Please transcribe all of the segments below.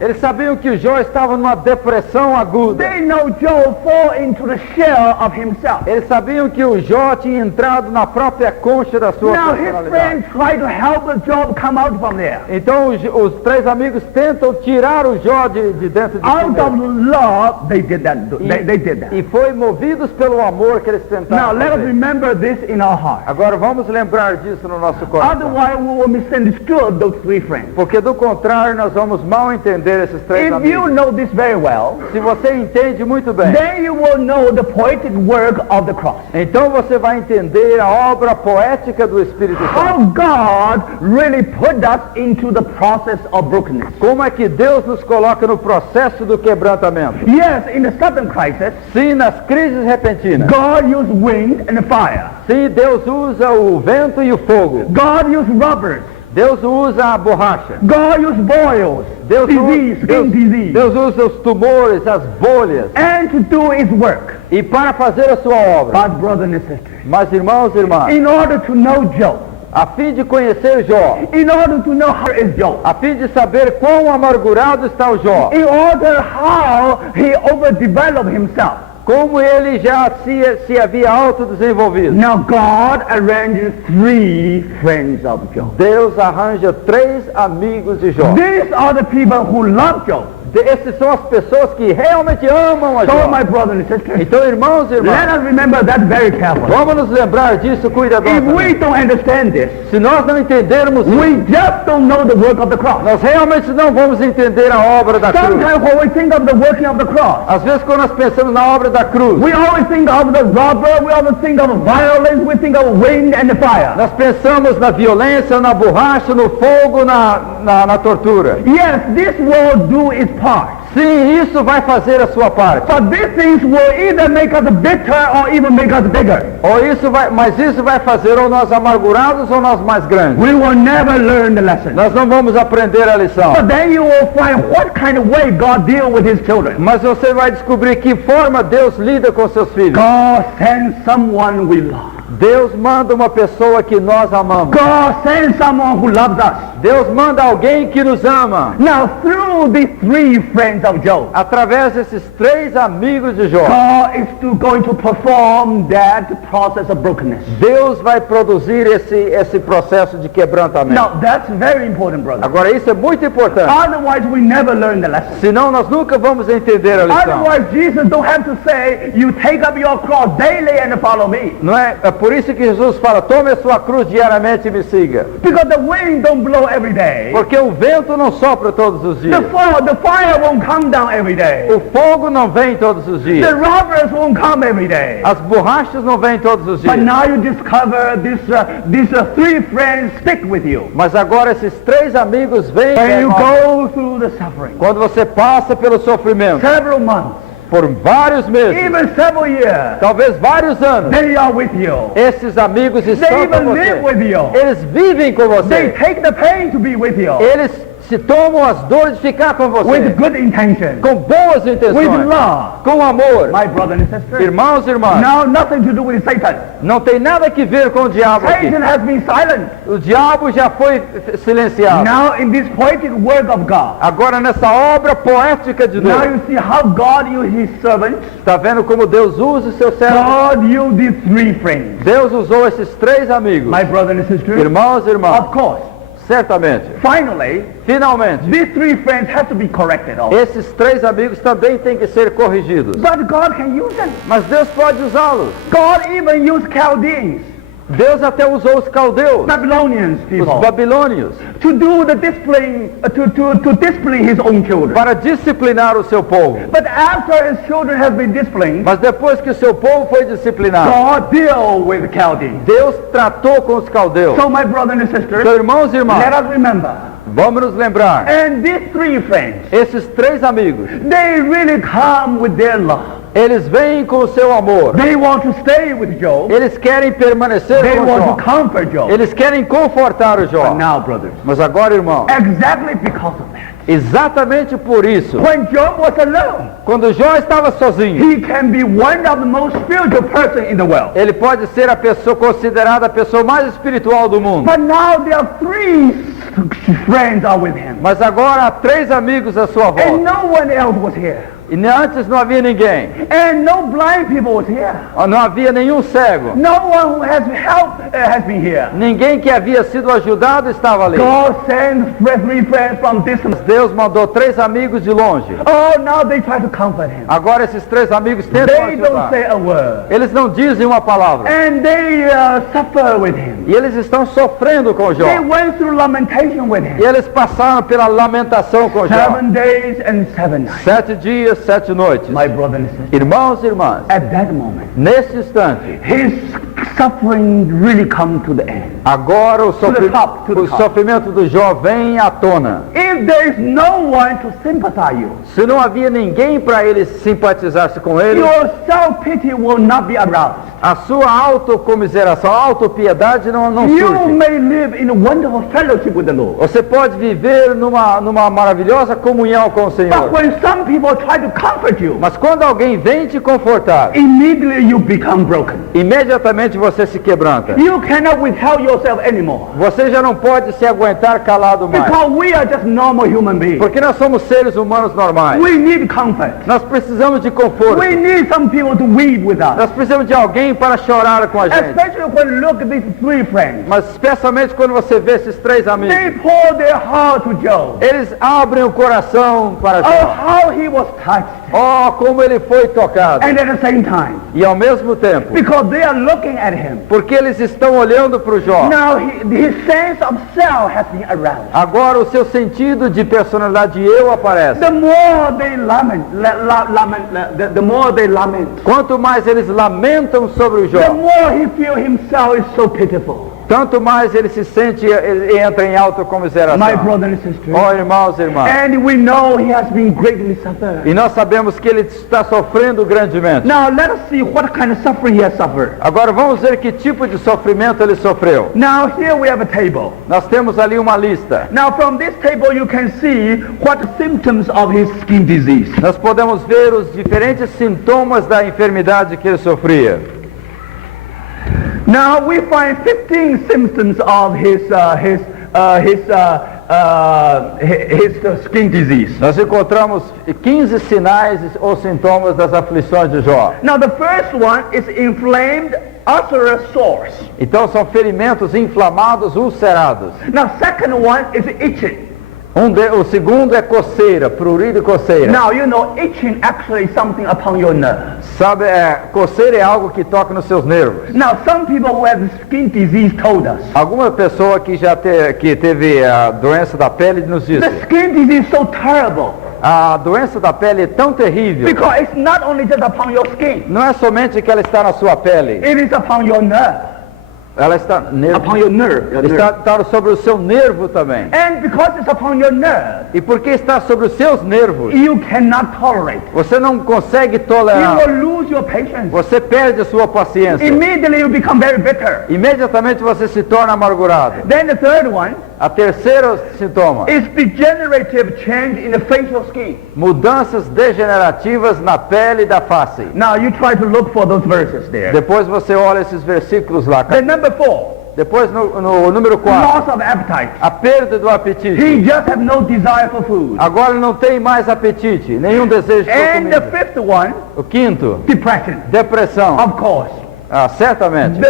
Eles sabiam que Jó estava numa depressão aguda. They know Job fall into the shell of himself. Eles sabiam que o Jó tinha entrado na própria concha da sua Now his personalidade. friends try to help Job come out from there. Então os três amigos tentam tirar o Jó de dentro de si Out of mesmo. love, they did that. They did that. E foi movidos pelo amor que eles tentaram Now let us fazer. remember this in our heart. Agora vamos lembrar disso no nosso coração. Otherwise, we will misunderstood those three friends. Porque do contrário nós vamos mal entender esses três If amigos. you know this very well, Se você entende muito bem, then you will know the poetic work of the cross. então você vai entender a obra poética do Espírito Santo. How God really put us into the process of brokenness. Como é que Deus nos coloca no processo do quebrantamento? Yes, in the sudden crisis, Sim, nas crises repentinas. God used wind and fire. Sim, Deus usa o vento e o fogo. God used rubbers. Deus usa a borracha. God used boils, Deus, disease, skin disease, Deus usa os tumores, as bolhas. and to do His work. E para fazer a sua obra. But brothers and sisters, Mas irmãos e irmãs, in order to know Job, a fim de conhecer Jó, in order to know how is Job, a fim de saber quão amargurado está o Jó, in order how he overdeveloped himself. como ele já se havia autodesenvolvido. Now God arranged three friends of Job. Deus arranja três amigos de Jó. These are the people who love Job. Esses são as pessoas que realmente amam a So Jó. my brothers and sisters, Então, irmãos e let irmãs, us remember that very carefully. vamos nos lembrar disso If cuidadosamente. we don't understand this, Se nós não entendermos isso, we just don't know the work of the cross. nós realmente não vamos entender a obra da cruz. Sometimes when we think of the working of the cross, Às vezes, quando nós pensamos na obra da cruz, we always think of the robber, we always think of violence, we think of wind and fire. nós pensamos na violência, na borracha, no fogo, na tortura. Yes, this will do its part. Sim, isso vai fazer a sua parte. But these things will either make us bitter or even make us bigger. Mas isso vai fazer ou nós amargurados ou nós mais grandes. We will never learn the lesson. Nós não vamos aprender a lição. But then you will find what kind of way God deals with His children. Mas você vai descobrir que forma Deus lida com seus filhos. God sends someone we love. Deus manda uma pessoa que nós amamos. God sends someone who loves us. Deus manda alguém que nos ama. Now, through the three friends of Job, Através desses três amigos de Jó, God is going to perform that process of brokenness. Deus vai produzir esse processo de quebrantamento. Now, that's very important, brother. Agora, isso é muito importante. Otherwise, we never learn the lesson. Senão, nós nunca vamos entender a lição. Otherwise, Jesus don't have to say, you take up your cross daily and follow me. Não é? É por isso que Jesus fala, tome a sua cruz diariamente e me siga. Because the wind don't blow every day. Porque o vento não sopra todos os dias. The fire won't come down every day. O fogo não vem todos os dias. The robbers won't come every day. As borrachas não vêm todos os But dias. now you discover these three friends stick with you. Mas agora esses três amigos vêm When you go through the suffering, quando você passa pelo sofrimento, several months, por vários meses, even several years, talvez vários anos, they are with you. esses amigos They estão com even live você. with you. Eles vivem com They você. take the pain to be with you. Eles se tomam as dores de ficar com você. With good intention. Com boas With intenções. love. Com amor. My brother and sister. Irmãos e irmãs, Now nothing to do with Satan. não tem nada que ver com o diabo aqui. Satan has been silent. O diabo já foi silenciado. Now in this poetic work of God. Agora nessa obra poética de Now Deus, you see how God used His servants. está vendo como Deus usa os seus servos? God used these three friends. Deus usou esses três amigos. My brother and sister. Irmãos e irmãs, Of course. certamente, Finally, finalmente, these three friends have to be corrected also. esses três amigos também têm que ser corrigidos. But God can use them. Mas Deus pode usá-los. God even used Chaldeans, Deus até usou os caldeus, Babylonians os people, babilônios, to do the discipline, to discipline His own children. para disciplinar o seu povo. But after His children have been disciplined, Mas depois que o seu povo foi disciplinado, God deal with Chaldeans. Deus tratou com os caldeus. So my brother and sisters, Então, irmãos e irmãs, let us remember. vamos nos lembrar, And these three friends, esses três amigos, they really come with their love. eles vêm com o seu amor. They want to stay with Job. Eles querem permanecer They com want Jó. to comfort Job. Eles querem confortar o Jó. But now, brothers, Mas agora, irmão, exactly because of that, exatamente por isso, when Job was alone, quando Jó estava sozinho, he can be one of the most spiritual person in the world. ele pode ser a pessoa considerada a pessoa mais espiritual do mundo. But now there are three friends are with him. Mas agora há 3 amigos à sua And volta. no one else was here. E antes não havia ninguém. And no blind people was here. Não havia nenhum cego. No one who has helped has been here. Ninguém que havia sido ajudado estava ali. God sent 3 friends from distance. Deus mandou 3 amigos de longe. Oh, now they try to comfort him. Agora esses 3 amigos tentam They don't ajudar. say a word. Eles não dizem uma palavra. And they suffer with him. E eles estão sofrendo com Jó. They went through lamentation with E him. eles passaram pela lamentação com Jó. 7 days and 7 nights. 7 dias, 7 noites. My brother and sister. Irmãos e irmãs, At that moment, nesse instante, his suffering really come to the end. agora o To the top. sofrimento do Jó vem à tona. If there is no one to sympathize you, Se não havia ninguém para ele simpatizar-se com ele, your self-pity will not be aroused. a sua autocomiseração, a autopiedade não You surge. may live in a wonderful fellowship with the Lord. Você pode viver numa maravilhosa comunhão com o But Senhor. when some people try to comfort you, Mas quando alguém vem te confortar, immediately you become broken. imediatamente você se quebranta. You cannot withhold yourself anymore. Você já não pode se aguentar calado mais. Because we are just normal human beings. Porque nós somos seres humanos normais. We need comfort. Nós precisamos de conforto. We need some people to weep with us. Nós precisamos de alguém para chorar com a gente. Especially when you look at these 3 friends. Mas especialmente quando você vê esses 3 amigos. They pour their heart to Job. Eles abrem o coração para Oh, Jó. how he was touched. Oh, como ele foi tocado. And at the same time, E ao mesmo tempo, because they are looking at him, porque eles estão olhando para o Jó. now his sense of self has been aroused. Agora o seu sentido de personalidade de eu aparece. The more they the more they lament, Quanto mais eles lamentam sobre o the Jó, more he feels himself is so pitiful. tanto mais ele se sente, ele entra em autocomiseração. My brother and sister. Oh, irmãos e irmãs. And we know he has been greatly suffered. E nós sabemos que ele está sofrendo grandemente. Now let us see what kind of suffering he has suffered. Agora vamos ver que tipo de sofrimento ele sofreu. Now here we have a table. Nós temos ali uma lista. Now from this table you can see what the symptoms of his skin disease. Nós podemos ver os diferentes sintomas da enfermidade que ele sofria. Now we find 15 symptoms of his skin disease. Nós encontramos 15 sinais ou sintomas das aflições de Jó. Now the first one is inflamed ulcerous sores. Então são ferimentos inflamados, ulcerados. Now second one is itching. O segundo é coceira, prurido e coceira. Now you know itching actually is something upon your nerve. Sabe, coceira é algo que toca nos seus nervos. Now some people who have skin disease told us Alguma pessoa que que teve a doença da pele nos disse: the skin disease is so terrible a doença da pele é tão terrível. because it's not only just upon your skin, Não é somente que ela está na sua pele, it is upon your nerve. ela está, Upon your nerve. está sobre o seu nervo também. And because it's upon your nerve, E porque está sobre os seus nervos, you cannot tolerate. você não consegue You tolerar. will lose your patience. Você perde a sua paciência. Immediately you become very bitter. Imediatamente você se torna amargurado. Then the third one A terceira sintoma: is degenerative change in the facial skin. mudanças degenerativas na pele da face. Now you try to look for those verses there. Depois você olha esses versículos lá. Then number 4, Depois no número 4, loss of appetite. a perda do He apetite. just have no desire for food. Agora ele não tem mais apetite, nenhum desejo por And the comida. fifth one, O quinto, depression. depressão. Of course. Certamente.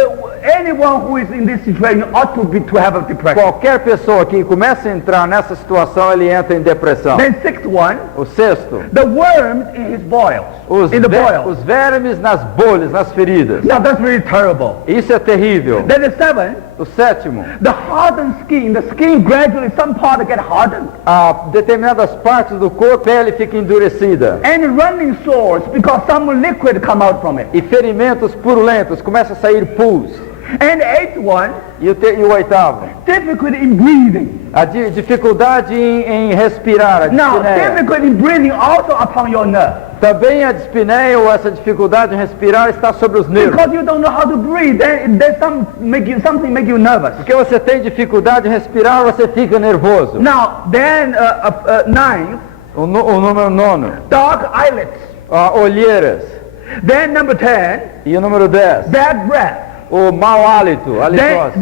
Anyone who is in this situation ought to have a depression. Qualquer pessoa que começa a entrar nessa situação, ele entra em depressão. Then sixth one, O sexto, the worms in his boils. In the boils. os vermes nas bolhas, nas feridas. Now that's really terrible. Isso é terrível. Then the seventh, O sétimo, the hardened skin. The skin gradually, some part get hardened. determinadas partes do corpo, a pele fica endurecida. And running sores because some liquid come out from it. E ferimentos purulentos, começa a sair pus. And the eighth one, E o oitavo, difficulty in breathing. a dificuldade em respirar, a Now, dispneia. difficulty in breathing also upon your nerve. Também a dispneia ou essa dificuldade em respirar está sobre os nervos. Because you don't know how to breathe, then there's something make you nervous. Porque você tem dificuldade em respirar, você fica nervoso. Now, then ninth, O número 9, dark eyelids. olheiras. Then number 10, E o número 10, bad breath. o mau hálito, a Then halitose.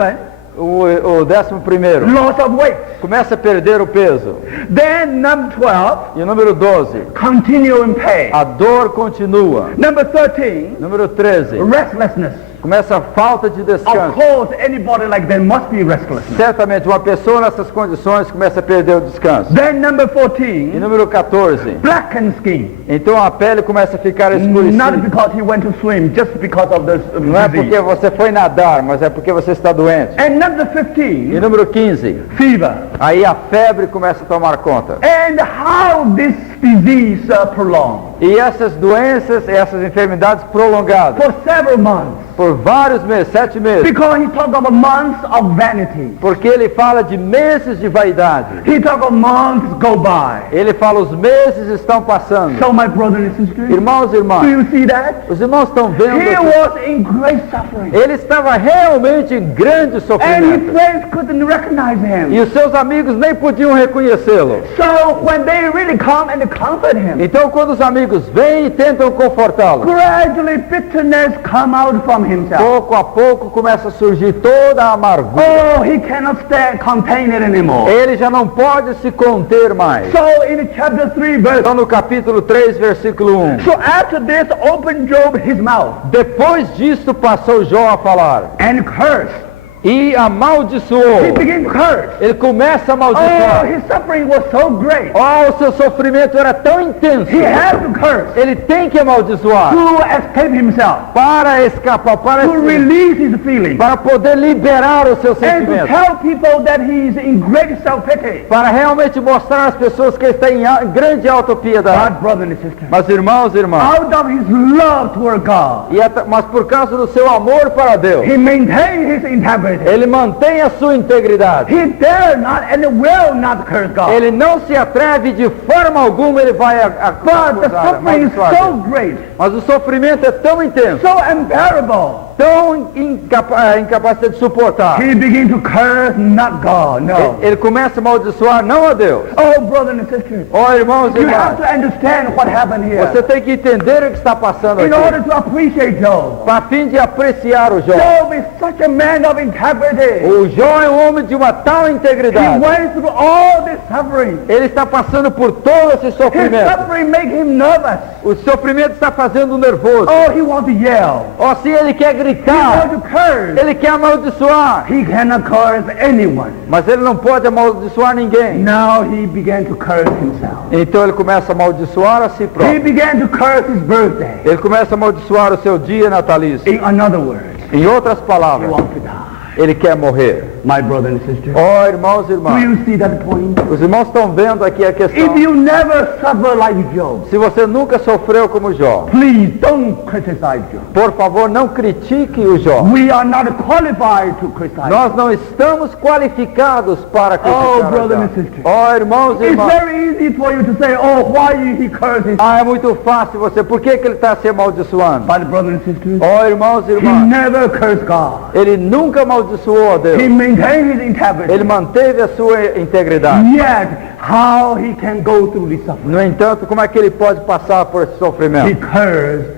11, o 11º, loss of weight. começa a perder o peso. Then number 12, E o número 12, continue in pain. a dor continua. Number 13, Número 13, restlessness. começa a falta de Of descanso. course, anybody like that must be restlessness. Certamente uma pessoa nessas condições começa a perder o descanso. Then number E 14, número 14, blackened skin. então a pele começa a ficar Not escurecida. because he went to swim, just because of the Não é disease. porque você foi nadar, mas é porque você está doente. And number E 15, número 15, fever. aí a febre começa a tomar conta. And how this disease prolonged E essas doenças, essas enfermidades prolongadas for several months. por vários meses, 7 meses. Because he talked about months of vanity. Porque ele fala de meses de vaidade. He talked about months go by. Ele fala os meses estão passando. So my brother and sister, Irmãos e do irmãs, you see that? os irmãos estão vendo He aqui. was in great suffering. Ele estava realmente em grande And his sofrimento. friends couldn't recognize E him. os seus amigos nem podiam reconhecê-lo. So when they really come and comfort him, Então quando os amigos vêm e tentam confortá-lo, gradually bitterness come out from himself. pouco a pouco começa a surgir toda a amargura. Oh, he cannot contain it anymore. Ele já não pode se conter mais. So in chapter 3 verse, Então no capítulo 3, versículo 1. so after this opened Job his mouth Depois disto passou Jó a falar and cursed. e He amaldiçoou. began to curse. Ele começa a Oh, amaldiçoar. his suffering was so great. Oh, o seu sofrimento era tão intenso. He had to curse Ele tem que amaldiçoar to escape himself, para escapar, to release his feelings, para poder liberar os seus and to sentimentos. tell people that he is in great self-pity. Para realmente mostrar às pessoas que ele está em grande autopiedade. But brother and sister, Mas irmãos e irmãs, out of his love toward God, mas por causa do seu amor para Deus, he maintained his integrity. ele mantém a sua integridade. He dare not and will not curse God. Ele não se atreve de forma alguma, ele vai But the acusar, suffering is amaldiçoar so Deus. great, Mas o sofrimento é tão intenso, so unbearable. tão incapaz de suportar. He began to curse not God, no. Ele começa a amaldiçoar não a Deus. Oh, brother and sister, Ó irmãos e you have irmãs, to understand what happened here. você tem que entender o que está passando In order aqui, to appreciate Job. a fim de apreciar o Jó. Job is such a man of integrity. O Jó é um homem de uma tal He integridade. went through all this suffering. Ele está passando por todo esse His sofrimento. suffering made him nervous. O sofrimento está fazendo nervoso. Oh, he wants to yell. Ó, se ele quer He gritar, wants to curse. ele quer amaldiçoar, He cannot curse anyone. mas ele não pode amaldiçoar ninguém. Now he began to curse himself. Então ele começa a amaldiçoar a si He próprio. began to curse his birthday. Ele começa a amaldiçoar o seu dia natalício. In another word, Em outras he palavras, wants to die. ele quer morrer. My brother and sister, Ó irmãos e do irmãs, you see that point? os irmãos estão vendo aqui a questão. If you never suffer like Job, Se você nunca sofreu como Jó, please don't criticize Job. por favor, não critique o Jó. We are not qualified to criticize. Nós não estamos qualificados para criticar Oh, o brother Jó. and sister. Ó irmãos e It's irmãs, very easy for you to say, oh, why he curses. é muito fácil você, por que ele está se amaldiçoando? But brother and sister, Ó irmãos e he irmãs, never cursed God. ele nunca amaldiçoou a He Deus. maintained his integrity. Ele manteve a sua integridade. Yet, how he can go through this suffering? No entanto, como é que ele pode passar por esse He sofrimento? cursed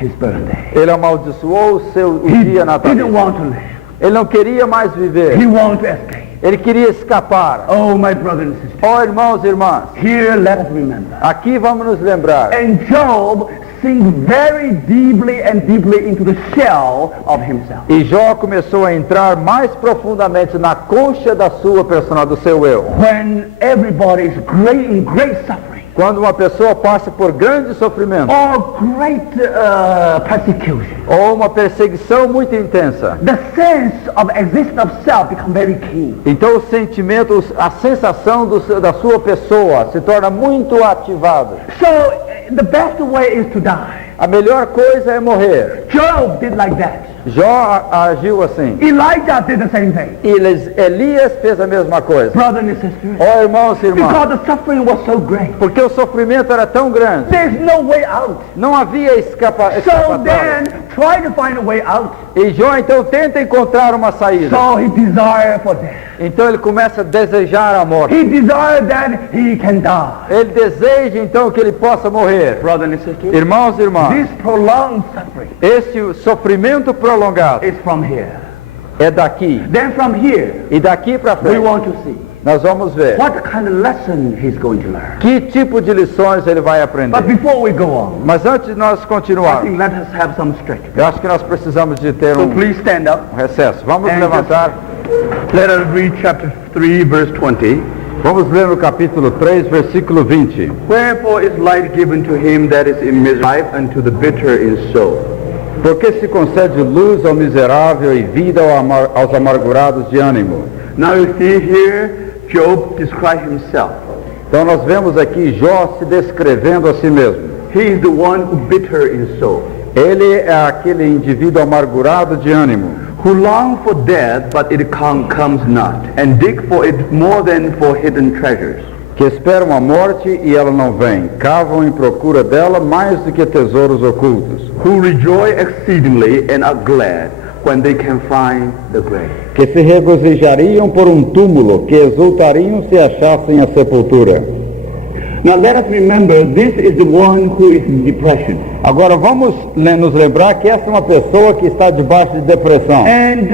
his birthday. Ele amaldiçoou o He dia didn't natalício. want to live. Ele não queria mais viver. He wanted to escape. Ele queria escapar. Oh, my brother and sister, Ó irmãos e irmãs, here let us remember. aqui vamos nos lembrar. And Job sinks very deeply and deeply into the shell of himself. E Jó começou a entrar mais profundamente na concha da sua personalidade, do seu eu. When everybody is in great suffering, Quando uma pessoa passa por grande sofrimento or great persecution, ou uma perseguição muito intensa, the sense of existence of self becomes very keen. então o sentimento, a sensação da sua pessoa se torna muito ativada. So the best way is to die. A melhor coisa é morrer. Job did like that. Jó agiu assim. Elijah did the same thing. Elias fez a mesma coisa. Brother and sister, Ó irmãos e irmãs, because the suffering was so great, porque o sofrimento era tão grande, there's no way out. não havia So escapatória. then, try to find a way out. E Jó então tenta encontrar uma saída. So he desired for death. Então ele começa a desejar a morte. He desired that he can die. Ele deseja então que ele possa morrer. Brother and sister, Irmãos e irmãs, this prolonged suffering esse sofrimento prolongado is from here. é daqui. Then from here, E daqui para we frente, want to see nós vamos ver what kind of lesson he's going to learn. que tipo de lições ele vai aprender. But before we go on, Mas antes de nós I continuarmos, think let us have some stretch. eu acho que nós precisamos de ter So um please stand up. recesso. Vamos And levantar. Let us read chapter 3, verse 20. Vamos ler no capítulo 3, versículo 20. Wherefore is light given to him that is in misery, life unto the bitter in soul. Porque se concede luz ao miserável e vida aos amargurados de ânimo. Now you see here, Job describes himself. Então nós vemos aqui Jó se descrevendo a si mesmo. He is the one who bitter in soul, Ele é aquele indivíduo amargurado de ânimo, who long for death, but it comes not, and dig for it more than for hidden treasures. que esperam a morte e ela não vem, cavam em procura dela mais do que tesouros ocultos, Who rejoice exceedingly and are glad when they can find the grave. que se regozijariam por um túmulo, que exultariam se achassem a sepultura. Now let us remember, this is the one who is in depression. Agora vamos nos lembrar que essa é uma pessoa que está debaixo de depressão. And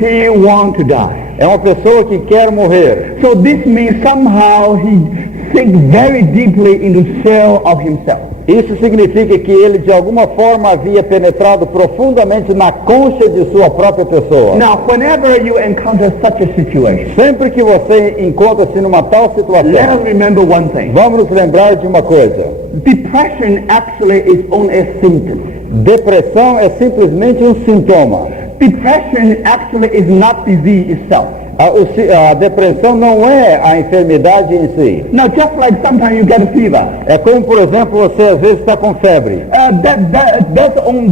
he wants to die. É uma pessoa que quer morrer. So this means somehow he sinks very deeply into the shell of himself. Isso significa que ele de alguma forma havia penetrado profundamente na concha de sua própria pessoa. Now whenever you encounter such a situation, Sempre que você encontra-se numa tal let situação, us remember one thing. vamos nos lembrar de uma coisa. Depression actually is only a symptom. Depressão é simplesmente um sintoma. Depression actually is not disease itself. A depressão não é a enfermidade em si. Now just like sometimes you get a fever, É como, por exemplo, você às vezes está com febre.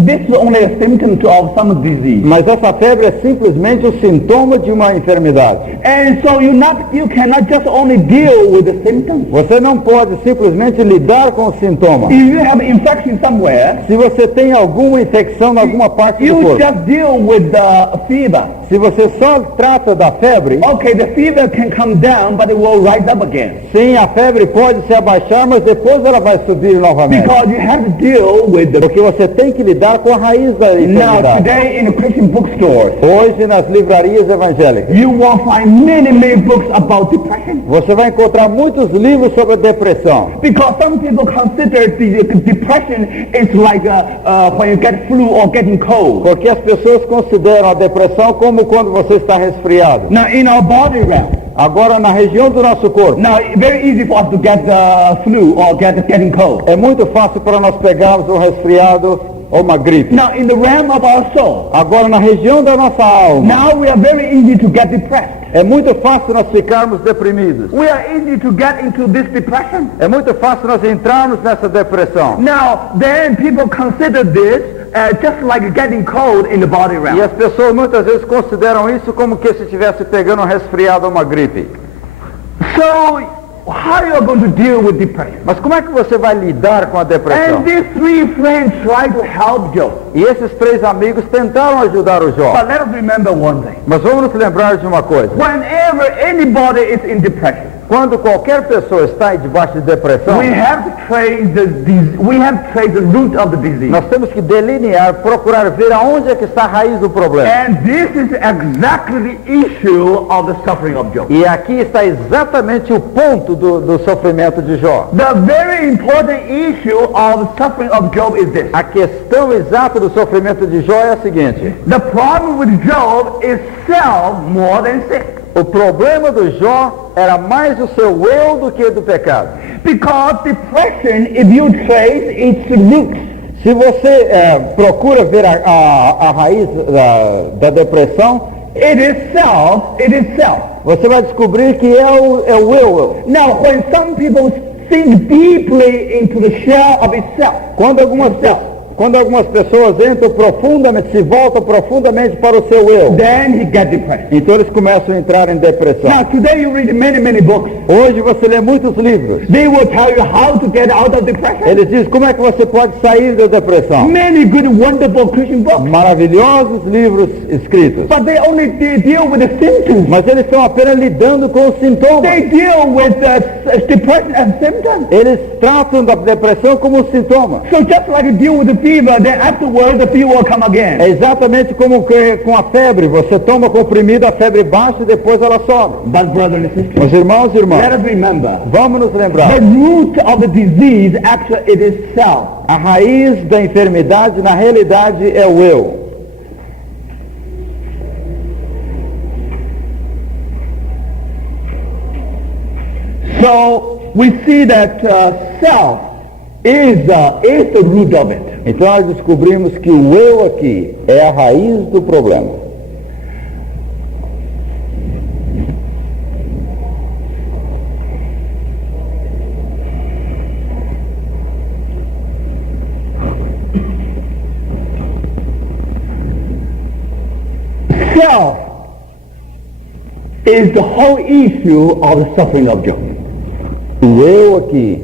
this is only a symptom of some disease. Mas essa febre é simplesmente o sintoma de uma enfermidade. And so you cannot just only deal with the symptoms. Você não pode simplesmente lidar com o sintoma. If you have infection somewhere, Se você tem alguma infecção em alguma parte do you corpo, just deal with the fever. se você só trata da febre, Okay, the fever can come down, but it will rise up again. sim, a febre pode se abaixar, mas depois ela vai subir novamente. Because you have to deal with the... Porque você tem que lidar com a raiz da Now, enfermidade. today in the Christian bookstores, Hoje, nas livrarias evangélicas, you will find many books about depression. você vai encontrar muitos livros sobre a depressão. Because some people consider the depression is like when you get flu or getting cold. Porque as pessoas consideram a depressão como quando você está resfriado. Now, in our body realm, Agora, na região do nosso corpo, now very easy for us to get the flu or getting cold. é muito fácil para nós pegarmos um resfriado ou uma gripe. Now, in the realm of our soul, Agora, na região da nossa alma, now we are very easy to get depressed. é muito fácil nós ficarmos deprimidos. We are easy to get into this depression. É muito fácil nós entrarmos nessa depressão. Now, then people consider this just like getting cold in the body E realm. as pessoas muitas vezes consideram isso como que se estivesse pegando um resfriado ou uma gripe. So, how you are going to deal with depression? Mas como é que você vai lidar com a depressão? And these three friends try to help Job. E esses três amigos tentaram ajudar o Jó. But let us remember one thing. Mas vamos nos lembrar de uma coisa. Whenever anybody is in depression, Quando qualquer pessoa está debaixo de depressão, we have to trace the root of the disease. nós temos que delinear, procurar ver aonde é que está a raiz do problema. And this is exactly the issue of the suffering of Job. E aqui está exatamente o ponto do sofrimento de Jó. The very important issue of the suffering of Job is this. A questão exata do sofrimento de Jó é a seguinte. The problem with Job is self more than sin. O problema do Jó era mais o seu eu do que do pecado. Because depression, if you trace its roots, Se você procura ver a raiz da depressão, it is self. você vai descobrir que é o eu. Now, when some people sink deeply into the shell of itself, Quando algumas pessoas entram profundamente, se voltam profundamente para o seu eu, then he gets depressed. então eles começam a entrar em depressão. Now, today you read many books. Hoje você lê muitos livros. They will tell you how to get out of depression. Eles dizem como é que você pode sair da depressão. Many good, wonderful Christian books. Maravilhosos livros escritos. But they only deal with the symptoms. Mas eles estão apenas lidando com os sintomas. They deal with depression as symptoms. Eles tratam da depressão como um sintoma. So just like you deal with the fever, then afterwards the fever will come again. É exatamente como com a febre. Você toma comprimido, a febre baixa e depois ela sobe. But brothers and sisters, Meus irmãos e irmãs, let us remember, vamos nos lembrar. the root of the disease actually it is self. A raiz da enfermidade, na realidade, é o eu. So we see that self is the root of it. Então nós descobrimos que o eu aqui é a raiz do problema. Self is the whole issue of the suffering of Job. O eu aqui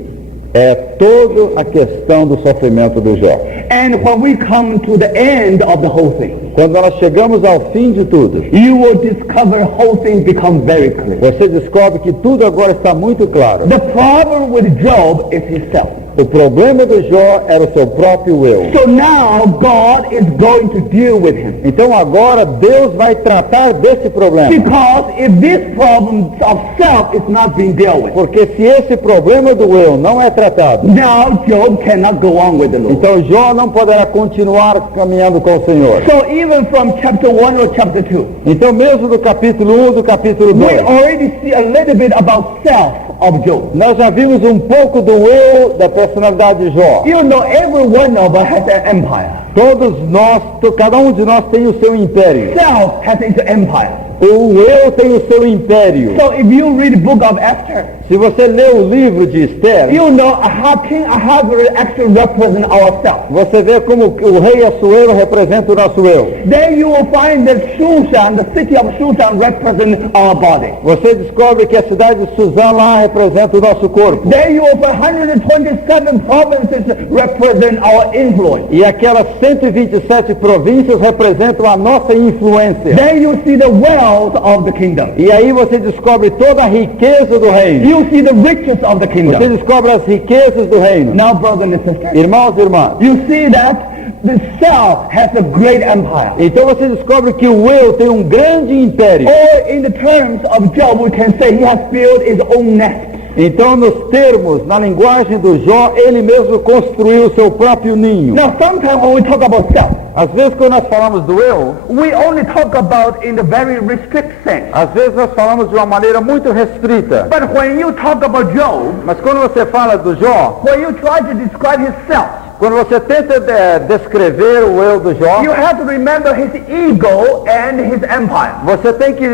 é toda a questão do sofrimento do Jó. And when we come to the end of the whole thing, Quando nós chegamos ao fim de tudo, you will discover whole thing become very clear. você descobre que tudo agora está muito claro. The problem with Job is himself. O problema do Jó era o seu próprio eu. So now God is going to deal with him. Então agora Deus vai tratar desse problema. Because if this problem of self is not being dealt with, Porque se esse problema do eu não é tratado, now Job cannot go on with the Lord. então Jó não poderá continuar caminhando com o Senhor. So even from chapter 1 or chapter 2, Então mesmo do capítulo 1 do capítulo 2, we already see a little bit about self of Job. nós já vimos um pouco do eu da personalidade de Jó. You know, every one of us has an empire. Todos nós, cada um de nós tem o seu império. Self has its empire. O eu tem o seu império. So if you read the book of Esther, Se você lê o livro de Esther, you know how King Ahasuerus actually represents ourselves. você vê como o rei Assuero representa o nosso eu. Then you will find that Shushan, the city of Shushan, represents our body. Você descobre que a cidade de Suzã lá representa o nosso corpo. Then you will find 127 provinces represent our influence. E aquelas 127 províncias representam a nossa influência. Then you see the wealth of the kingdom. E aí você descobre toda a riqueza do reino. You see the riches of the Você kingdom. descobre as riquezas do reino. Now, brothers and sisters, Irmãos e irmãs, you see that the self has a great empire. então você descobre que o eu tem um grande império. Or in the terms of Job, we can say he has built his own nest. Então, nos termos, na linguagem do Jó, ele mesmo construiu o seu próprio ninho. Now, sometimes when we talk about self, Às vezes, quando nós falamos do eu, we only talk about in the very restricted sense. às vezes nós falamos de uma maneira muito restrita. But when you talk about Job, Mas quando você fala do Jó, when you try to describe himself, quando você tenta descrever o eu do Jó, you have to remember his ego and his empire. você tem que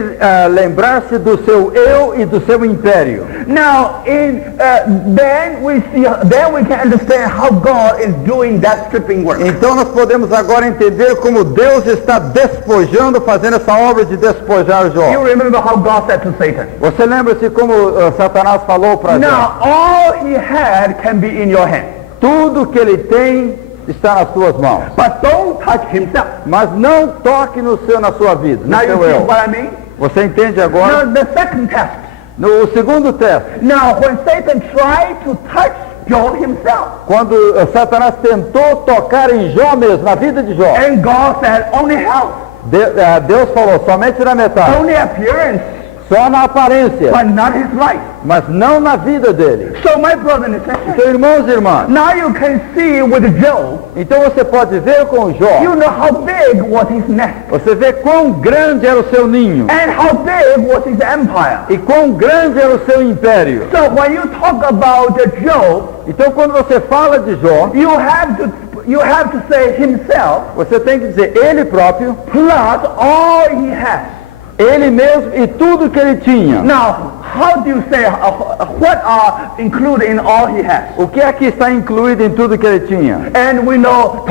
lembrar-se do seu eu e do seu império. Now, then we can understand how God is doing that stripping work. Então nós podemos agora entender como Deus está despojando, fazendo essa obra de despojar You Jó. remember how God said to Satan, Você lembra-se como Satanás falou para Jó? now all he had can be in your hand, Tudo que ele tem está nas suas mãos. but don't touch himself. Mas não toque na sua vida, no Now you seu see eu. what I mean? Você entende agora? Now the second test. No segundo teste, Now when Satan tried to touch Job himself, quando Satanás tentou tocar em Jó mesmo, na vida de Jó, and God said only half, Deus falou somente na metade, only appearance, só na aparência, but not his life. mas não na vida dele. So my brother and sister, Então, irmãos e irmãs, now you can see with Job, então você pode ver com o Jó, you know how big was his nest, você vê quão grande era o seu ninho, and how big was his empire. e quão grande era o seu império. So when you talk about Job, Então, quando você fala de Jó, you have to say himself você tem que dizer ele próprio, plus all he has. ele mesmo e tudo que ele tinha. Now, how do you say what are included in all he has? O que é que está incluído em tudo que ele tinha? And we know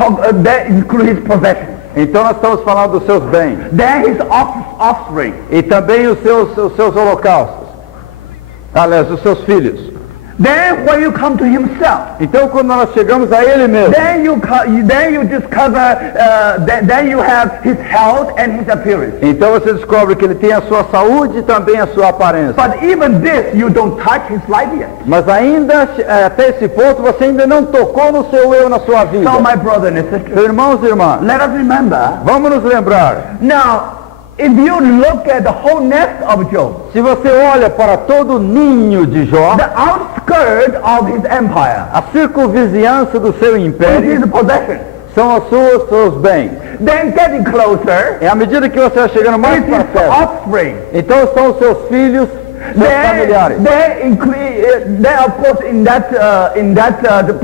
that includes his possessions. Então nós estamos falando dos seus bens Then his offspring. e também os seus holocaustos. Aliás, os seus filhos. Then when you come to himself, Então, quando nós chegamos a ele mesmo, then you discover, then you have his health and his appearance. então você descobre que ele tem a sua saúde e também a sua aparência. But even this, you don't touch his life yet. Mas ainda, até esse ponto, você ainda não tocou no seu eu, na sua vida. So my brother and sisters, Então, irmãos e irmãs, let us remember. vamos nos lembrar. Now, if you look at the whole nest of Job, Se você olha para todo o ninho de Jó, the outskirt of his empire, a circunvizinhança do seu is império his possession. são os seus bens. Then getting closer, E à medida que você vai chegando mais is para his perto, offspring. então são os seus filhos, seus familiares. Then of course in that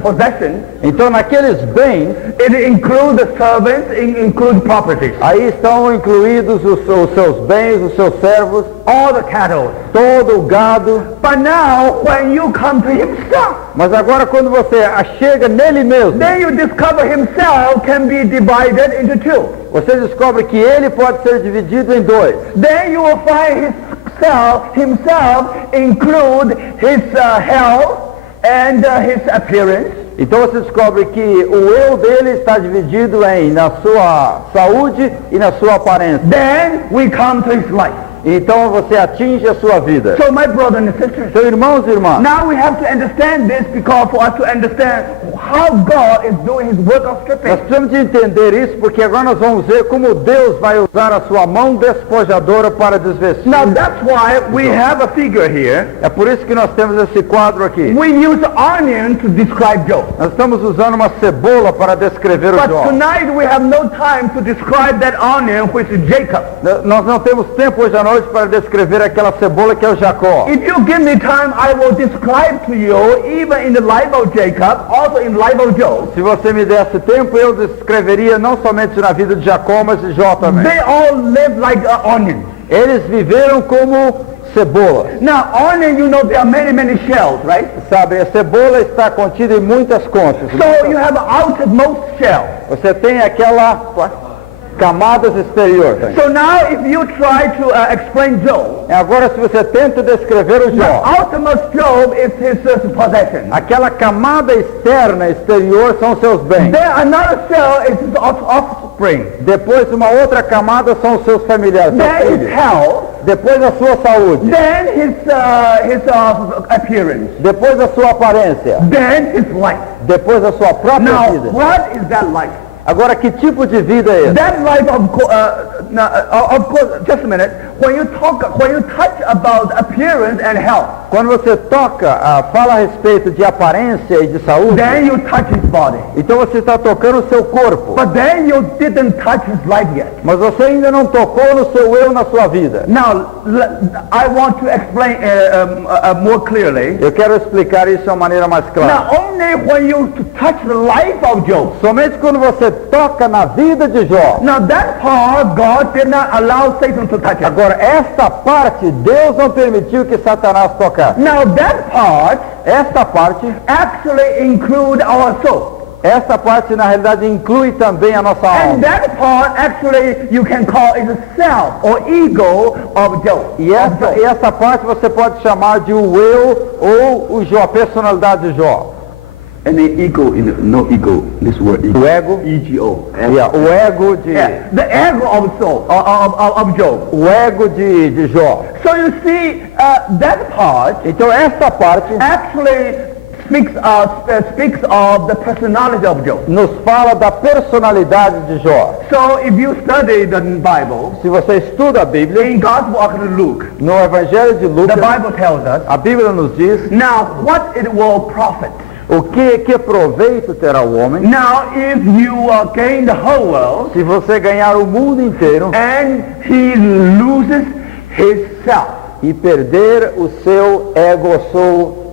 possession, Então naqueles bens, it includes the servants, it includes properties, aí estão incluídos os seus bens, os seus servos, all the cattle. todo o gado. But now when you come to himself, Mas agora quando você chega nele mesmo, then you discover himself can be divided into two. você descobre que ele pode ser dividido em dois. Then you will find himself include his health and his appearance. Então você descobre que o eu dele está dividido na sua saúde e na sua aparência. Then we come to his life. Então você atinge a sua vida. So my brothers and sisters, Então, irmãos e irmãs, now we have to understand this because for us to understand how God is doing his work of nós stripping. precisamos de entender isso, porque agora nós vamos ver como Deus vai usar a sua mão despojadora para desvestir. Now that's why we have a figure here. É por isso que nós temos esse quadro aqui. We use onion to describe Job. Nós estamos usando uma cebola para descrever o But Jó. tonight we have no time to describe that onion which is Jacob. Nós não temos tempo hoje à noite para descrever aquela cebola que é o Jacó. If you give me time, I will describe to you, even in the life of Jacob, also in the life of Job. Se você me desse tempo, eu descreveria não somente na vida de Jacó, mas de Jó também. They all live like onions. Eles viveram como cebola. Now, onion, you know, there are many shells, right? Sabe, a cebola está contida em muitas conchas. So you have an outermost shell. Você tem aquela camadas exterior. So now, if you try to explain Job, Agora, se você tenta descrever o the Jó, outermost Job is his possession. aquela camada externa, exterior, são seus bens. Then another shell is his offspring. Depois, uma outra camada são os seus familiares, seus Then his filhos. health. Depois, a sua saúde. Then his appearance. Depois, a sua aparência. Then his life. Depois, a sua própria Now, vida. what is that life? Agora, que tipo de vida é esse? That life of course, just a minute. When you touch about appearance and health, Quando você toca, fala a respeito de aparência e de saúde, then you touch his body. então você está tocando o seu corpo. But then you didn't touch his life yet. Mas você ainda não tocou no seu eu, na sua vida. Now, I want to explain more clearly. Eu quero explicar isso de uma maneira mais clara. Now, only when you touch the life of Job. Somente quando você toca na vida de Jó. Now, that part, God did not allow Satan to touch it. Agora, esta parte, Deus não permitiu que Satanás tocasse. Now, that part Esta parte, actually include our soul. esta parte na realidade inclui também a nossa And alma. that part actually you can call it the self or ego of Job. E essa parte você pode chamar de o eu ou o Jó, a personalidade de Jó. Any ego no ego, this word O ego, ego. o ego de, The ego of soul of Job. o ego de Jó. So you see that part Então esta parte actually speaks of the personality of Job. nos fala da personalidade de Jó. So if you study the Bible, Se você estuda a Bíblia, in Gospel of Luke, no Evangelho de the Lucas, Bible tells us, a Bíblia nos diz now what it will profit. o que proveito terá o homem Now if you gain the whole world se você ganhar o mundo inteiro and he loses his self. e perder o seu ego soul.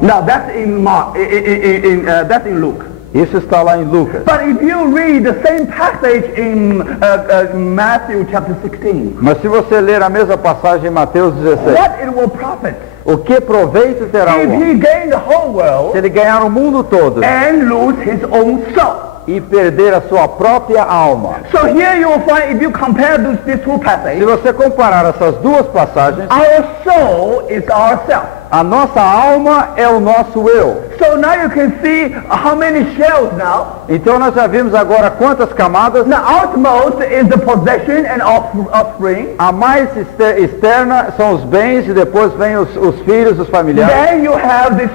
Now that's in Mark, that's in Luke. Isso está lá em Lucas. But if you read the same passage in Matthew chapter 16, Mas se você ler a mesma passagem em Mateus 16, what it will profit o que proveito terá o if homem he gain the whole se world ele ganhar o mundo todo and lose his own soul? e perder a sua própria alma. So here you will find, if you compare these two Se passages, você comparar essas duas passagens, our soul is ourself. a nossa alma é o nosso eu. So now you can see how many shells now. Então nós já vimos agora quantas camadas. Now outmost is the possession and offspring. A mais externa são os bens e depois vem os filhos, os familiares. Then you have this,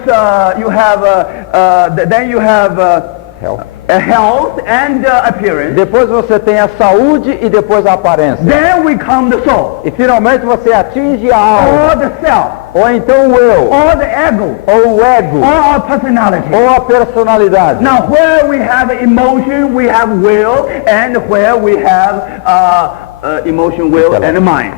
Health. health and appearance. Depois você tem a saúde e depois a aparência. Then we come the soul, E finalmente você atinge a alma. or the self, Ou então o eu, or the ego, ou o ego, or our personality. ou a personalidade. Now where we have emotion, we have will, and where we have emotion, will, and mind.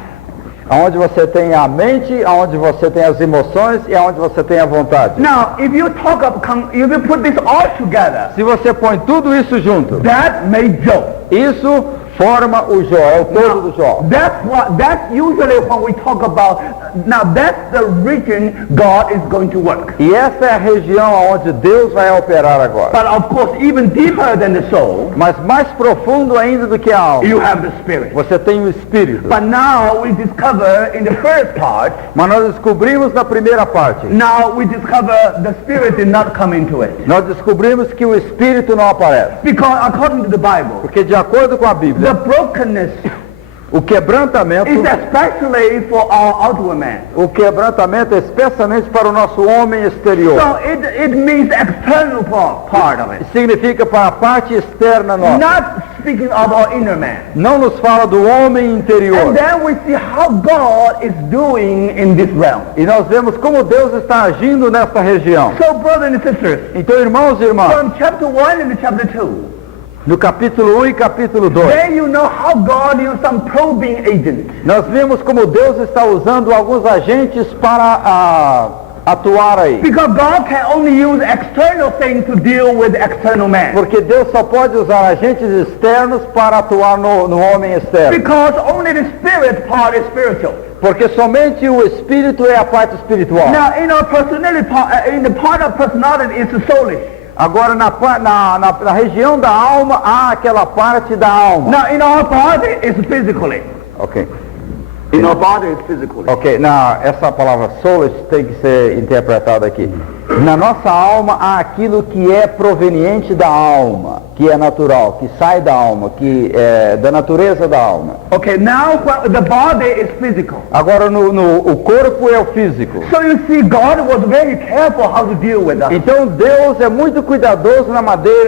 Aonde você tem a mente, aonde você tem as emoções e aonde você tem a vontade. Now, if you if you put this all together, Se você põe tudo isso junto, that made Job. isso forma o Jó, é o todo do Jó. That's usually when we talk about. Now, that's the region God is going to work. E essa é a região onde Deus vai operar agora. But of course, even deeper than the soul, Mas mais profundo ainda do que a alma, you have the spirit. você tem o espírito. But now we discover in the first part. Mas nós descobrimos na primeira parte. Now we discover the spirit did not come into it. Nós descobrimos que o espírito não aparece. Because according to the Bible, Porque de acordo com a Bíblia, the brokenness o quebrantamento, is especially for our outward man. o quebrantamento é especialmente para o nosso homem exterior. So it means external part of it. Significa para a parte externa nossa. Not speaking of our inner man. Não nos fala do homem interior. And then we see how God is doing in this realm. E nós vemos como Deus está agindo nesta região. So brothers and sisters, Então, irmãos e irmãs, from chapter 1 and chapter 2, no capítulo 1 e capítulo 2, then you know how God used some probing agents. nós vimos como Deus está usando alguns agentes para atuar aí. Because God can only use external things to deal with external man. Porque Deus só pode usar agentes externos para atuar no homem externo. Because only the spirit part is spiritual. Porque somente o espírito é a parte espiritual. Now in our personality in the part of personality is the soulish. Agora na região da alma há aquela parte da alma. Now in our body is physically. Ok. In our body is physically. Ok, essa palavra soulish tem que ser interpretada aqui. Na nossa alma há aquilo que é proveniente da alma, que é natural, que sai da alma, que é da natureza da alma. Okay, now the body is physical. Agora o corpo é o físico. So you see, God was very careful how to deal with us. Então Deus é muito cuidadoso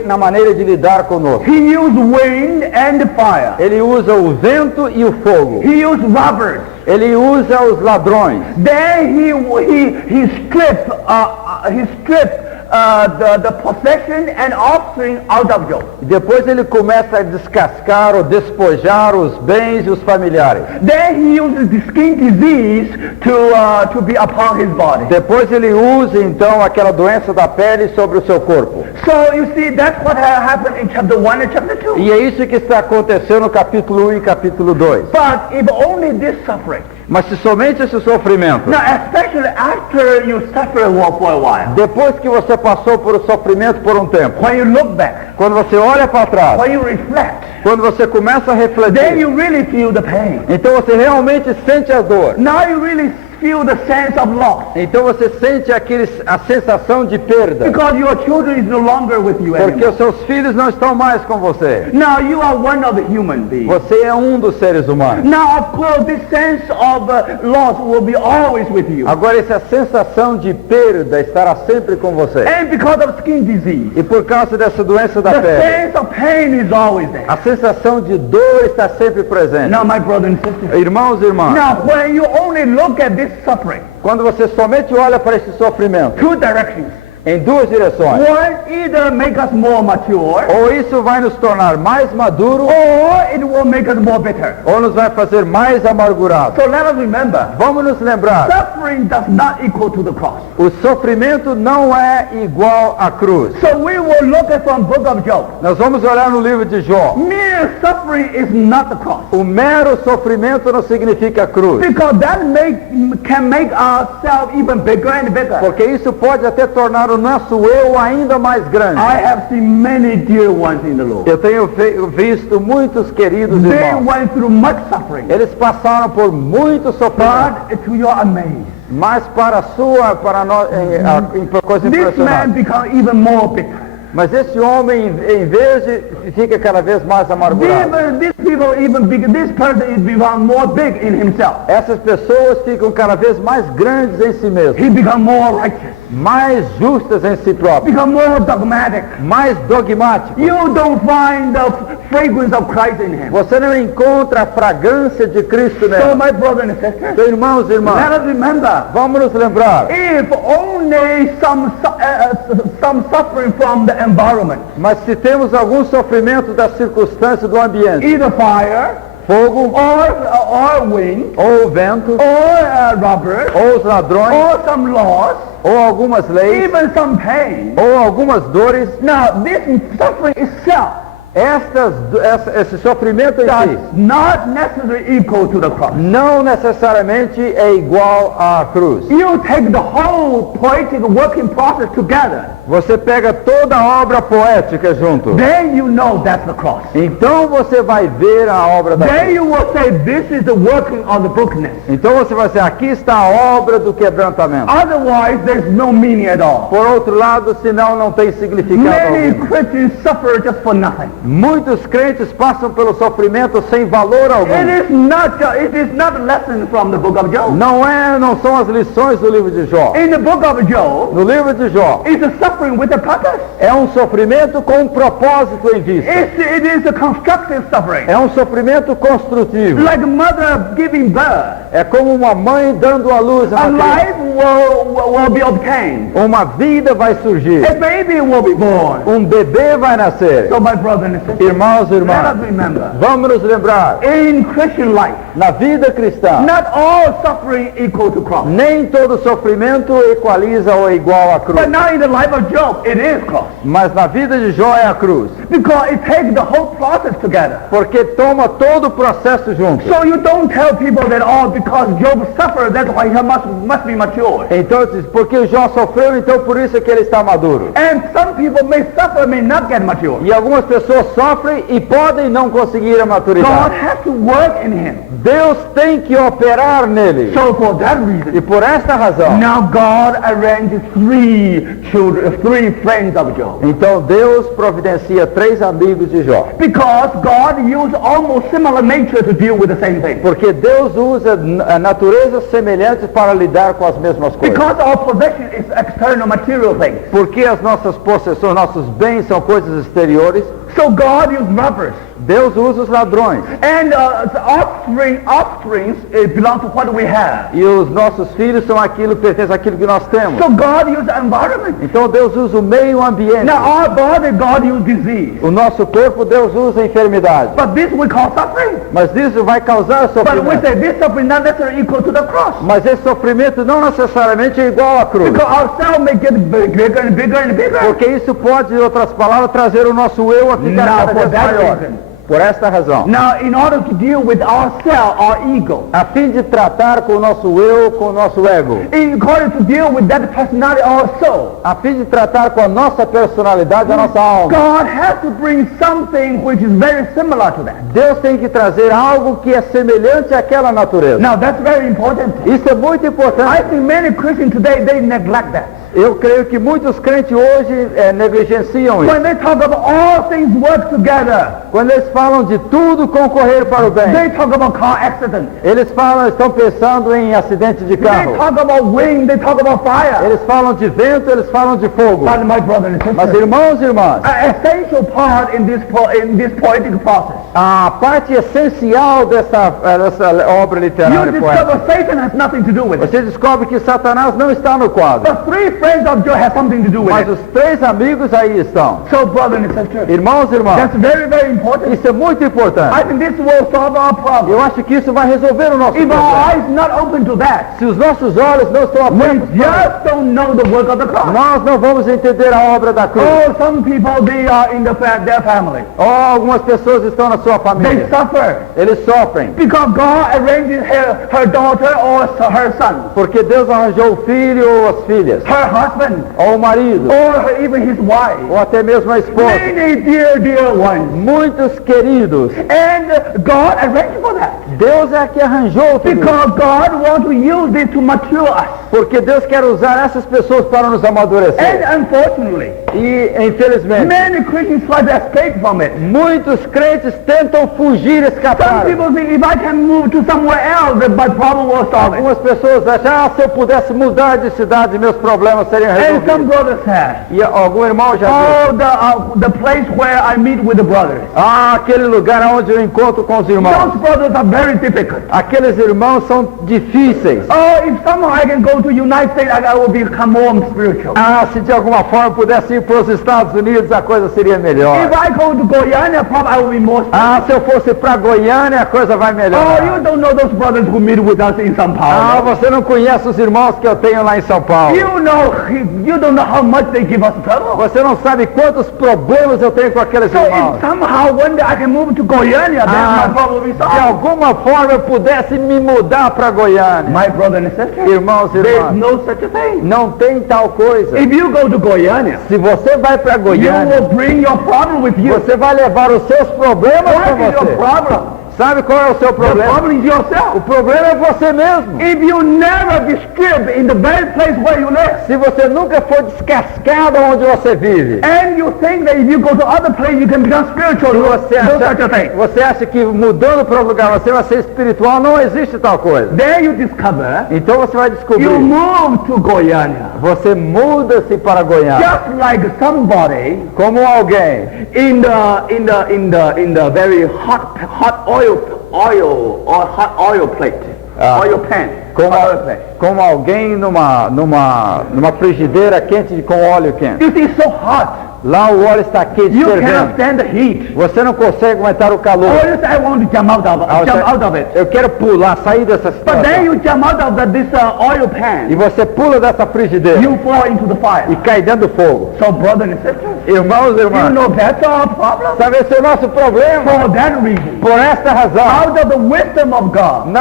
na maneira de lidar conosco. He used wind and fire. Ele usa o vento e o fogo. He used robbers. Ele usa os ladrões. Then he stripped the possession and offspring out of Job. Depois ele começa a descascar ou despojar os bens e os familiares. Then he uses the skin disease to be upon his body. Depois ele usa então aquela doença da pele sobre o seu corpo. So you see, that's what happened in chapter 1 and chapter 2. E é isso que está acontecendo no capítulo 1 e capítulo 2. But if only this suffering. Mas se somente esse sofrimento, Now, especially after you suffer for a while, depois que você passou por o sofrimento por um tempo, when you look back, quando você olha para trás, when you reflect, quando você começa a then refletir, you really feel the pain. então você realmente sente a dor. Now you really feel the sense of loss. Então você sente a sensação de perda. Because your children is no longer with you Porque anymore. os seus filhos não estão mais com você. Now you are one of the human beings. Você é um dos seres humanos. Now of course this sense of loss will be always with you. Agora essa sensação de perda estará sempre com você. And because of skin disease, E por causa dessa doença da the pele, sense of pain is always there. a sensação de dor está sempre presente. Now my brother and sister. Irmãos e irmãs, Now when you only look at this suffering, quando você somente olha para esse sofrimento, two directions. em duas direções, One, either make us more mature, ou isso vai nos tornar mais maduro, or it will make us more bitter. ou nos vai fazer mais amargurados. So let us remember, Vamos nos lembrar, suffering does not equal to the cross. o sofrimento não é igual à cruz. So we will look at from book of Job. Nós vamos olhar no livro de Jó. Mere suffering is not the cross. O mero sofrimento não significa cruz. Because that can make ourselves even bigger and bigger. Porque isso pode até tornar o nosso eu ainda mais grande. I have seen many dear ones in the Lord. Eu tenho visto muitos queridos They irmãos. went through much suffering. Eles passaram por muito sofrimento, But to your amaze, mas para nós, coisa this man impressionante. became even more bitter. Mas esse homem, em vez de, fica cada vez mais amargurado. This person is become more big in himself. Essas pessoas ficam cada vez mais grandes em si mesmas, He become more righteous, mais justas em si próprias, become more dogmatic. mais dogmáticas. You don't find the fragrance of Christ in him. Você não encontra a fragrância de Cristo So nela. my brother and sister, Então, irmãos e irmãs, let us remember, vamos nos lembrar. if only some suffering from the environment, Mas se temos algum sofrimento das circunstâncias do ambiente, either fire, fogo, or wind, ou o vento, or robbers, ou os ladrões, or some laws, ou algumas leis, even some pain. ou algumas dores, Now, this suffering itself esse sofrimento em does si not necessarily equal to the cross. não necessariamente é igual à cruz. You take the whole poetic working process together, Você pega toda a obra poética junto. then you know that's the cross. Então você vai ver a obra da Then cruz. you will say this is the working of the brokenness. Então você vai dizer, aqui está a obra do quebrantamento. Otherwise, there's no meaning at all. Por outro lado, senão não tem significado Many algum. Christians suffer just for nothing. Muitos crentes passam pelo sofrimento sem valor algum. It is not a lesson from the book of Job. Não são as lições do livro de Jó. In the book of Job, No livro de Jó, it's a suffering with a purpose. é um sofrimento com um propósito em vista. It is a constructive suffering. É um sofrimento construtivo. Like a mother giving birth, É como uma mãe dando à luz a a uma criança. life will be obtained. Uma vida vai surgir. A baby will be born. Um bebê vai nascer. So my brother and sister, Irmãos e let irmãs, us remember, vamos nos lembrar, in Christian life, na vida cristã, not all suffering equal to cross. nem todo sofrimento equaliza ou é igual à cruz. But now in the life of Job, it is cross. Mas na vida de Jó é a cruz. Because it takes the whole process together. Porque toma todo o processo junto. So you don't tell people that, oh, because Job suffered, that's why he must be mature. Então diz, porque o Jó sofreu, então por isso é que ele está maduro. And some people may suffer, may not get mature. E algumas pessoas sofrem e podem não conseguir a God maturidade. has to work in him. Deus tem que operar nele. So for that reason, E por esta razão, now God arranged three friends of Job. então Deus providencia 3 amigos de Jó. Because God used almost similar nature to deal with the same thing. Porque Deus usa naturezas semelhantes para lidar com as mesmas coisas. Because our possession is external material things. Porque as nossas possessões, nossos bens são coisas exteriores. So God used robbers. Deus usa os ladrões. And the offsprings belong to what we have. E os nossos filhos são aquilo, pertence àquilo que nós temos. So God used the environment. Então Deus usa o meio ambiente. Now our body, God used disease. O nosso corpo, Deus usa a enfermidade. But this we call suffering. Mas isso vai causar But we sofrimento. say this suffering not necessarily equal to the cross. Mas esse sofrimento não necessariamente é igual à cruz. Because our cell may get bigger and bigger and bigger. Porque isso pode, em outras palavras, trazer o nosso eu a ficar Now, cada for vez that maior. reason. Por esta razão. Now, in order to deal with our cell, our ego, A fim de tratar com o nosso eu, com o nosso ego. in order to deal with that personality, our soul, A fim de tratar com a nossa personalidade, a nossa alma. God has to bring something which is very similar to that. Deus tem que trazer algo que é semelhante àquela natureza. Now, that's very important. Isso é muito I importante. think many Christians today, they neglect that. Eu creio que muitos crentes hoje negligenciam isso. When they talk about all things work together, Quando eles falam de tudo concorrer para o bem, they talk about car accident, eles estão pensando em acidente de they carro. talk about wind, they talk about fire. Eles falam de vento, eles falam de fogo. But my brother and Mas sister, irmãos e irmãs, an essential part in this poetic process, a parte essencial dessa obra you literária poética, discover Satan has nothing to do with it. você descobre que Satanás não está no quadro. The three friends of Job have something to do with Mas it. os 3 amigos aí estão. So, brother and sister, Irmãos e irmãs, that's very, very important. isso é muito I importante. think this will solve our problem. Eu acho que isso vai resolver o nosso If our problema. eyes not open to that, Se os nossos olhos não estão we abertos, just don't know the work of the cross. nós não vamos entender a obra da cruz. Oh, some people, they are in their family. Oh, algumas pessoas estão na sua They família. suffer Eles sofrem, because God arranged her daughter or her son, porque Deus arranjou o filho ou as filhas, her husband, ou o marido, or even his wife. ou até mesmo a esposa. Many dear ones. Muitos queridos. And God arranged for that. Deus é que arranjou tudo isso. Because God wants to use it to mature us. Porque Deus quer usar essas pessoas para nos amadurecer. And unfortunately, E, infelizmente, many Christians try to escape from it. muitos crentes tentam fugir, Some escapar. people think if I can move to somewhere else, then my problem will solve it. Algumas pessoas acham, se eu pudesse mudar de cidade, meus problemas seriam And some resolvidos. brothers have. E algum irmão já disse, The place where I meet with the brothers. aquele lugar onde eu encontro com os irmãos. Those brothers are very difficult. Aqueles irmãos são difíceis. Oh, if somehow I can go to United States, I will become more spiritual. Se de alguma forma eu pudesse ir para os Estados Unidos, a coisa seria melhor. If I go to Goiânia, probably I will be more spiritual. Se eu fosse para Goiânia, a coisa vai Oh, melhorar. you don't know those brothers who meet with us in São Paulo. Você não conhece os irmãos que eu tenho lá em São Paulo. You don't know how much they give us trouble. Você não sabe quantos problemas eu tenho com aqueles So irmãos. if somehow one day I can move to Goiânia, then my problem will be Se solved. alguma forma eu pudesse me mudar para Goiânia. My brother and sister, Irmãos e there is irmãs, no such a thing. não tem tal coisa. If you go to Goiânia, Se você vai para you Goiânia, will bring your problem with you. você vai levar os seus problemas What com is your você. problem? Sabe qual é o seu The problema? problem is yourself. O problema é você mesmo. If you never be stripped in the very place where you live, Se você nunca for descascado onde você vive, and you think that if you go to other place you can become spiritual, no such a thing. você acha que mudando para outro lugar você vai ser espiritual, não existe tal coisa. Then you discover Então você vai descobrir, you move to Goiânia. você muda-se para Goiânia, Just like somebody como alguém in the very hot oil plate, oil pan, oil plate. como alguém numa frigideira quente com óleo quente. You see, it's so hot. Lá o óleo está quente, You cannot fervendo. stand the heat. Você não consegue aguentar o calor. Or you say, I want to jump out of it. Eu quero pular, sair dessa But then situação. you jump out of this oil E pan. você pula dessa frigideira You fall into the e fire. cai dentro do fogo. So, brother and sister, Irmãos e you irmãs, know that's our problem. sabe esse é o nosso problema? For that reason, Por esta razão, out of the wisdom of God,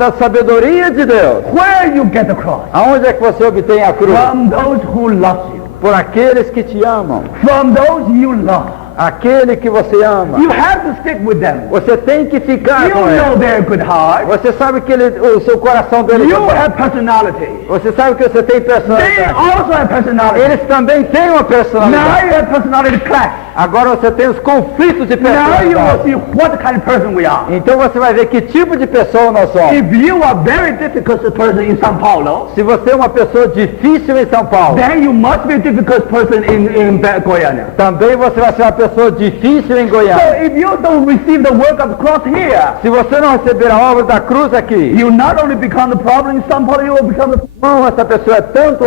da sabedoria de Deus, where you get the cross? aonde é que você obtém a cruz? From those who love you. Por aqueles que te amam, From those you love. aquele que você ama. You have to stick with them. Você tem que ficar You com ele. know their good heart. Você sabe que o seu coração dele You é bom. have personality. Você sabe que você tem They personalidade. also have personality. Eles também têm uma Now personalidade. you have personality clash. Agora você tem os conflitos de Now you will personalidade. see what kind of person we are. Então você vai ver que tipo de pessoa nós somos. If you are very difficult person in São Paulo, Se você é uma pessoa difícil em São Paulo, then you must be a difficult person in Goiânia. também você vai ser uma pessoa difícil em So Goiânia. if you don't receive the work of the cross here, Se você não receber a obra da cruz aqui, you not only become the problem in São Paulo, you will become the irmão, essa pessoa é tanto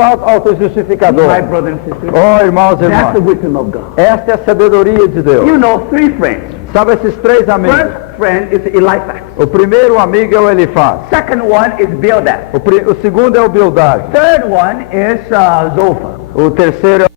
autojustificador. my brother and sister. Oh, irmãos e That's the irmãs, wisdom of God. esta é a sabedoria de Deus. You know three friends. Sabe esses três amigos? First friend is Eliphaz. O primeiro amigo é o Elifaz. Second one is Bildad. O segundo é o Bildad. Third one is Zophar. O terceiro é